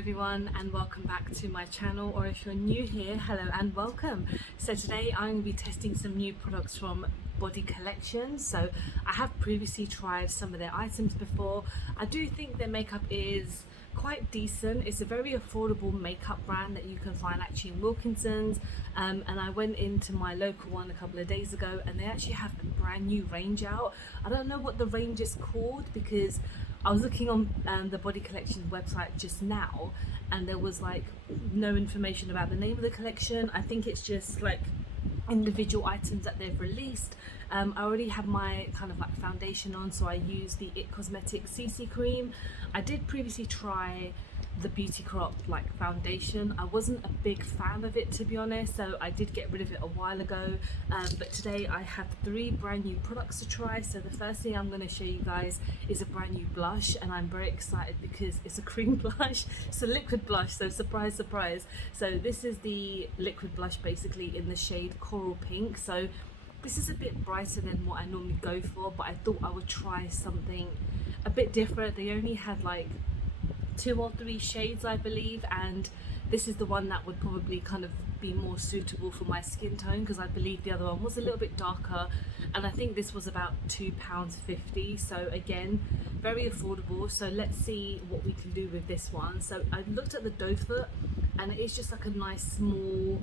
everyone, and welcome back to my channel, or if you're new here, hello and welcome. So today I'm going to be testing some new products from Body Collection. So I have previously tried some of their items before. I do think their makeup is quite decent. It's a very affordable makeup brand that you can find actually in Wilkinson's, and I went into my local one a couple of days ago and they actually have a brand new range out. I don't know what the range is called because I was looking on the Body Collection website just now and there was like no information about the name of the collection. I think it's just like individual items that they've released. I already have my kind of like foundation on, so I use the It Cosmetics CC cream. I did previously try the Beauty Crop like foundation. I wasn't a big fan of it, to be honest, so I did get rid of it a while ago, but today I have 3 brand new products to try. So the first thing I'm going to show you guys is a brand new blush, and I'm very excited because it's a cream blush. It's a liquid blush, so surprise surprise. So this is the liquid blush basically in the shade Coral Pink. So this is a bit brighter than what I normally go for, but I thought I would try something a bit different. They only had like 2 or 3 shades, I believe, and this is the one that would probably kind of be more suitable for my skin tone, because I believe the other one was a little bit darker, and I think this was about £2.50. So again, very affordable. So let's see what we can do with this one. So I looked at the doe foot and it is just like a nice small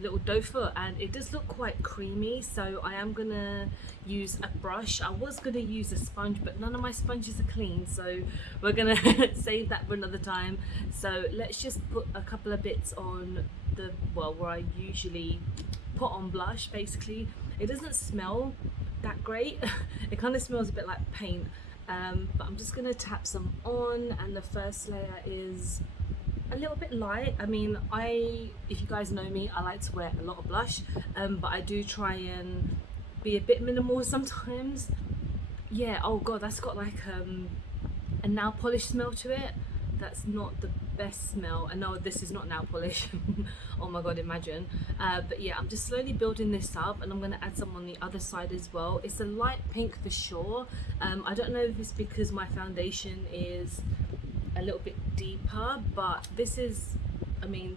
little doe foot, and it does look quite creamy. So I am gonna use a brush. I was gonna use a sponge, but none of my sponges are clean, so we're gonna save that for another time. So let's just put a couple of bits on the, well, where I usually put on blush. Basically, it doesn't smell that great. It kind of smells a bit like paint, but I'm just gonna tap some on, and the first layer is a little bit light. I mean, if you guys know me, I like to wear a lot of blush, but I do try and be a bit minimal sometimes. Yeah, oh god, that's got like a nail polish smell to it. That's not the best smell. I know this is not nail polish. Oh my god, imagine. But yeah, I'm just slowly building this up, and I'm going to add some on the other side as well. It's a light pink for sure. I don't know if it's because my foundation is a little bit deeper, but this is, I mean,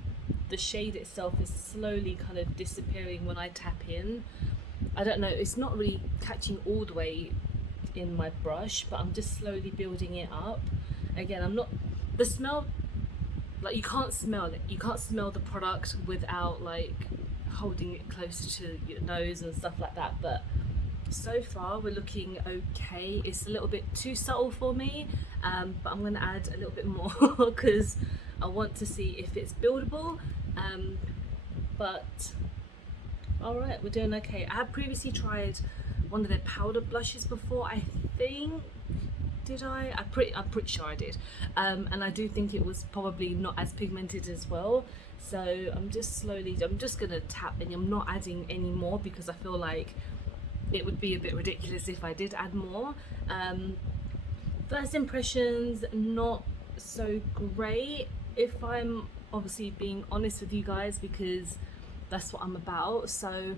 the shade itself is slowly kind of disappearing when I tap in. I don't know, it's not really catching all the way in my brush, but I'm just slowly building it up. Again, I'm not, the smell, like, you can't smell it, you can't smell the product without like holding it closer to your nose and stuff like that, but so far we're looking okay. It's a little bit too subtle for me, but I'm going to add a little bit more because I want to see if it's buildable, but alright, we're doing okay. I have previously tried one of their powder blushes before, I think. Did I? I'm pretty sure I did, and I do think it was probably not as pigmented as well. So I'm just going to tap, and I'm not adding any more because I feel like it would be a bit ridiculous if I did add more. First impressions, not so great, if I'm obviously being honest with you guys, because that's what I'm about. So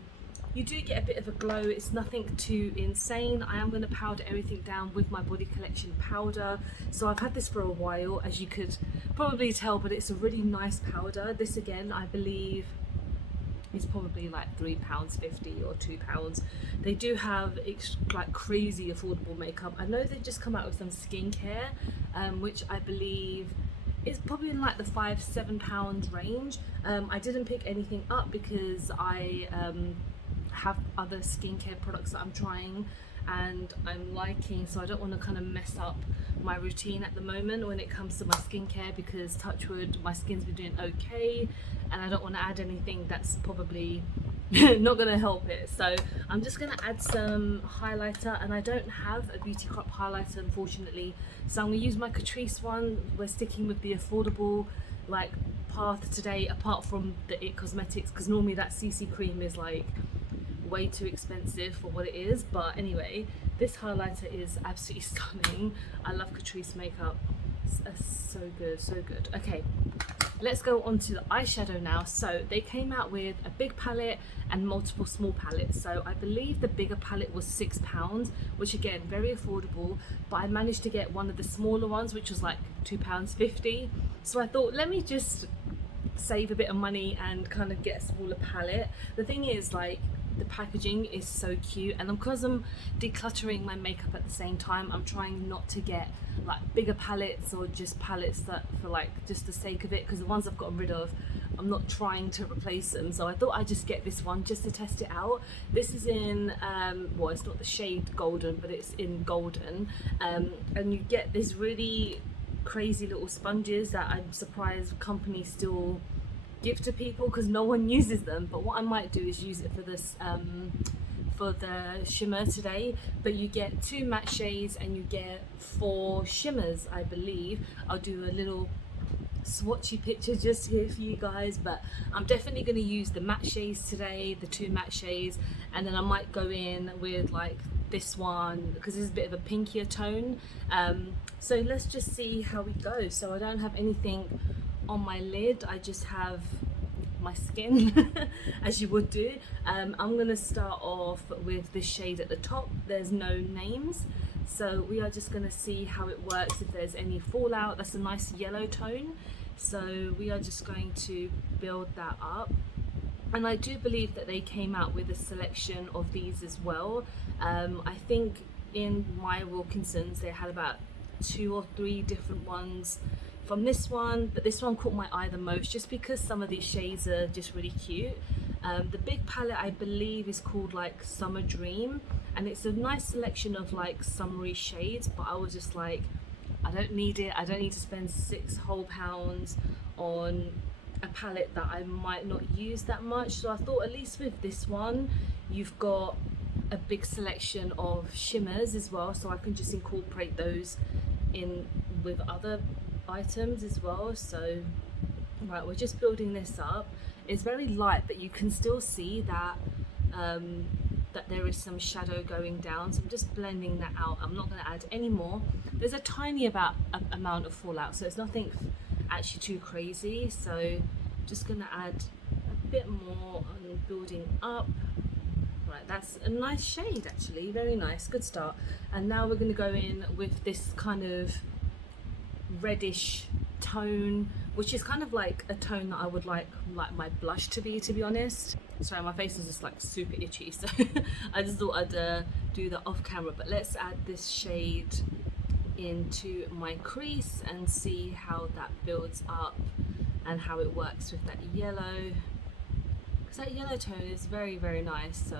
you do get a bit of a glow. It's nothing too insane. I am going to powder everything down with my Body Collection powder. So I've had this for a while, as you could probably tell, but it's a really nice powder. This again, I believe, is probably like £3.50 or £2. They do have like crazy affordable makeup. I know they've just come out with some skincare, which I believe is probably in like the £5-7 range. I didn't pick anything up because I have other skincare products that I'm trying and I'm liking, so I don't want to kind of mess up my routine at the moment when it comes to my skincare, because touch wood, my skin's been doing okay and I don't want to add anything that's probably not going to help it. So I'm just going to add some highlighter, and I don't have a Beauty Crop highlighter unfortunately, so I'm going to use my Catrice one. We're sticking with the affordable like path today, apart from the It Cosmetics, because normally that CC cream is like way too expensive for what it is. But anyway, this highlighter is absolutely stunning. I love Catrice makeup. It's so good, so good. Okay, let's go on to the eyeshadow now. So they came out with a big palette and multiple small palettes. So I believe the bigger palette was £6, which again, very affordable, but I managed to get one of the smaller ones, which was like £2.50. So I thought, let me just save a bit of money and kind of get a smaller palette. The thing is, like, the packaging is so cute, and because I'm decluttering my makeup at the same time, I'm trying not to get like bigger palettes or just palettes that for like just the sake of it, because the ones I've gotten rid of, I'm not trying to replace them. So I thought I'd just get this one just to test it out. This is in well, it's not the shade golden, but it's in golden, and you get this really crazy little sponges that I'm surprised companies still give to people because no one uses them. But what I might do is use it for this for the shimmer today. But you get 2 matte shades and you get 4 shimmers, I believe. I'll do a little swatchy picture just here for you guys, but I'm definitely going to use the matte shades today, the 2 matte shades, and then I might go in with like this one because it's a bit of a pinkier tone. So let's just see how we go. So I don't have anything on my lid, I just have my skin as you would do. I'm gonna start off with this shade at the top. There's no names, so we are just gonna see how it works, if there's any fallout. That's a nice yellow tone, so we are just going to build that up. And I do believe that they came out with a selection of these as well. I think in my Wilkinson's they had about 2 or 3 different ones from this one, but this one caught my eye the most just because some of these shades are just really cute. The big palette I believe is called like Summer Dream, and it's a nice selection of like summery shades, but I was just like, I don't need it. I don't need to spend £6 whole on a palette that I might not use that much. So I thought at least with this one you've got a big selection of shimmers as well, so I can just incorporate those in with other items as well. So right, we're just building this up. It's very light, but you can still see that that there is some shadow going down, so I'm just blending that out. I'm not going to add any more. There's a tiny amount of fallout, so it's nothing actually too crazy, so just going to add a bit more on building up. Right, that's a nice shade actually, very nice, good start. And now we're going to go in with this kind of reddish tone, which is kind of like a tone that I would like my blush to be honest. Sorry, my face is just like super itchy, so I just thought I'd do that off camera. But let's add this shade into my crease and see how that builds up and how it works with that yellow, because that yellow tone is very, very nice. So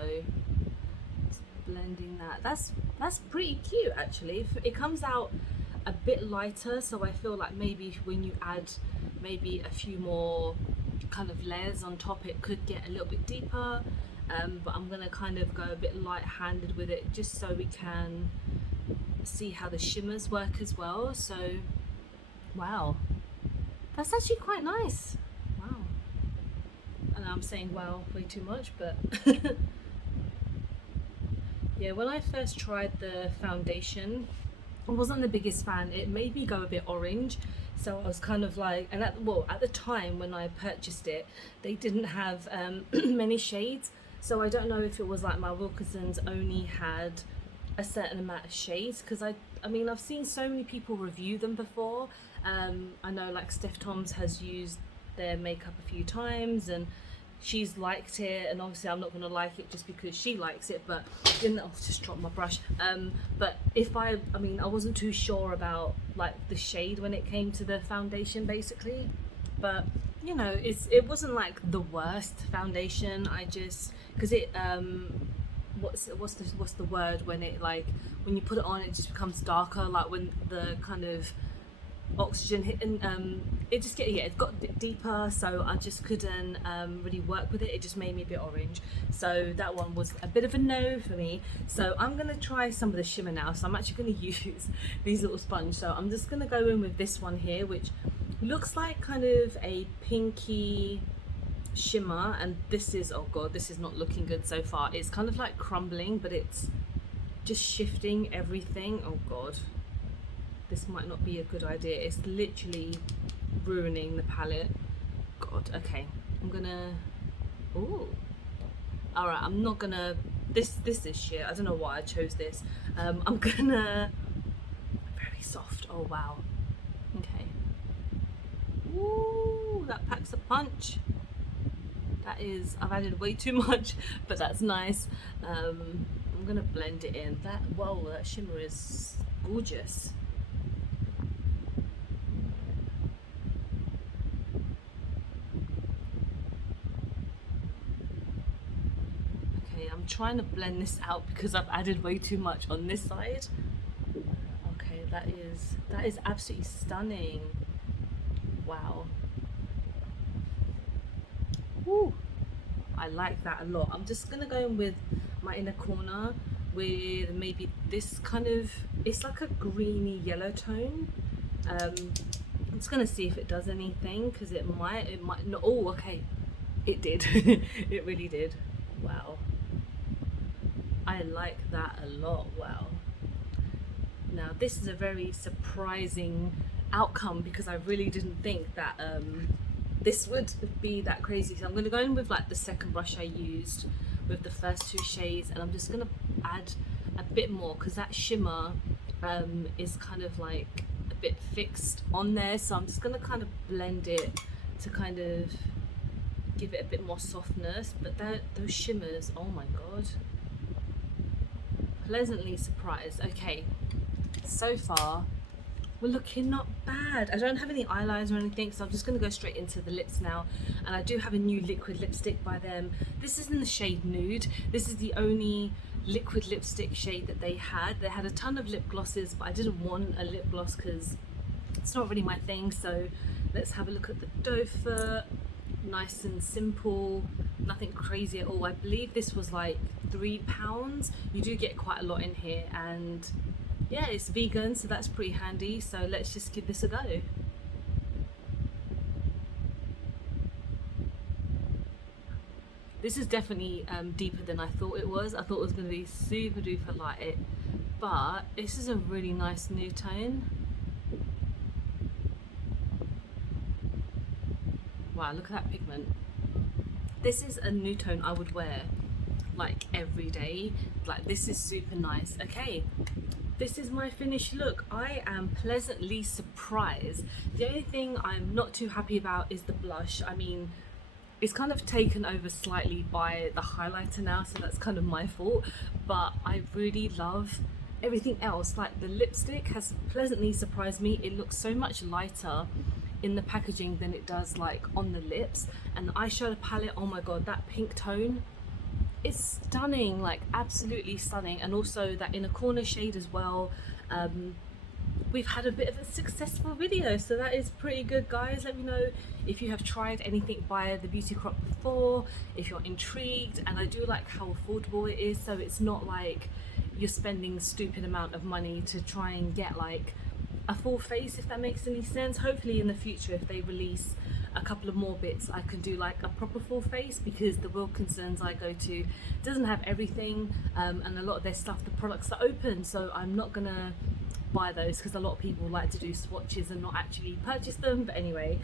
just blending that. That's pretty cute actually. It comes out a bit lighter, so I feel like maybe when you add maybe a few more kind of layers on top, it could get a little bit deeper, but I'm gonna kind of go a bit light-handed with it just so we can see how the shimmers work as well. So wow, that's actually quite nice. Wow, and I'm saying wow way too much, but yeah, when I first tried the foundation, I wasn't the biggest fan. It made me go a bit orange, so I was kind of like, and at the time when I purchased it, they didn't have many shades, so I don't know if it was like my Wilkinson's only had a certain amount of shades, because I mean I've seen so many people review them before. I know like Steph Toms has used their makeup a few times and she's liked it, and obviously I'm not going to like it just because she likes it, but I'll just drop my brush. But if I mean I wasn't too sure about like the shade when it came to the foundation basically, but you know, it wasn't like the worst foundation. I just, because it what's the word when it, like when you put it on it just becomes darker, like when the kind of oxygen hit, and it just it got a bit deeper, so I just couldn't really work with it. It just made me a bit orange, so that one was a bit of a no for me. So I'm gonna try some of the shimmer now. So I'm actually gonna use these little sponge, so I'm just gonna go in with this one here, which looks like kind of a pinky shimmer, and this is, oh god, this is not looking good so far. It's kind of like crumbling, but it's just shifting everything. Oh god, this might not be a good idea. It's literally ruining the palette. god. Okay, I'm gonna, ooh, all right, I'm not gonna, this is shit. I don't know why I chose this. I'm gonna, very soft. Oh wow. Okay. Ooh, that packs a punch. That is, I've added way too much, but that's nice. I'm gonna blend it in. That, whoa, that shimmer is gorgeous. Okay, I'm trying to blend this out because I've added way too much on this side. Okay, that is absolutely stunning. Wow. Woo. I like that a lot. I'm just gonna go in with my inner corner with maybe this kind of, it's like a greeny yellow tone. I'm just gonna see if it does anything because it might not. Oh, okay, it did. It really did. Wow, I like that a lot. Wow. Now this is a very surprising outcome because I really didn't think that this would be that crazy. So I'm going to go in with like the second brush I used with the first two shades, and I'm just going to add a bit more because that shimmer is kind of like a bit fixed on there, so I'm just going to kind of blend it to kind of give it a bit more softness. But those shimmers, oh my god, pleasantly surprised. Okay, so far we're looking not bad. I don't have any eyeliner or anything, so I'm just going to go straight into the lips now. And I do have a new liquid lipstick by them. This is in the shade Nude. This is the only liquid lipstick shade that they had. They had a ton of lip glosses, but I didn't want a lip gloss because it's not really my thing. So let's have a look at the doe foot. Nice and simple, nothing crazy at all. I believe this was like £3. You do get quite a lot in here, and yeah, it's vegan, so that's pretty handy. So let's just give this a go. This is definitely deeper than I thought it was. I thought it was going to be super duper light, but this is a really nice nude tone. Wow, look at that pigment. This is a nude tone I would wear like every day. Like, this is super nice. Okay, this is my finished look. I am pleasantly surprised. The only thing I'm not too happy about is the blush. I mean, it's kind of taken over slightly by the highlighter now, so that's kind of my fault, but I really love everything else. Like, the lipstick has pleasantly surprised me. It looks so much lighter in the packaging than it does like on the lips. And the eyeshadow palette, oh my god, that pink tone, it's stunning, like absolutely stunning. And also that inner corner shade as well. We've had a bit of a successful video, so that is pretty good, guys. Let me know if you have tried anything by the Beauty Crop before, if you're intrigued. And I do like how affordable it is, so it's not like you're spending a stupid amount of money to try and get like a full face, if that makes any sense. Hopefully in the future, if they release a couple of more bits, I can do like a proper full face, because the Wilkinsons I go to doesn't have everything, and a lot of their stuff, the products are open, so I'm not gonna buy those because a lot of people like to do swatches and not actually purchase them. But anyway,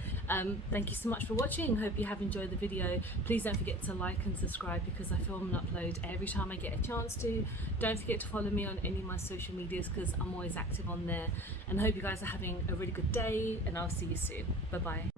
thank you so much for watching. Hope you have enjoyed the video. Please don't forget to like and subscribe, because I film and upload every time I get a chance to. Don't forget to follow me on any of my social medias, because I'm always active on there. And I hope you guys are having a really good day, and I'll see you soon. Bye bye.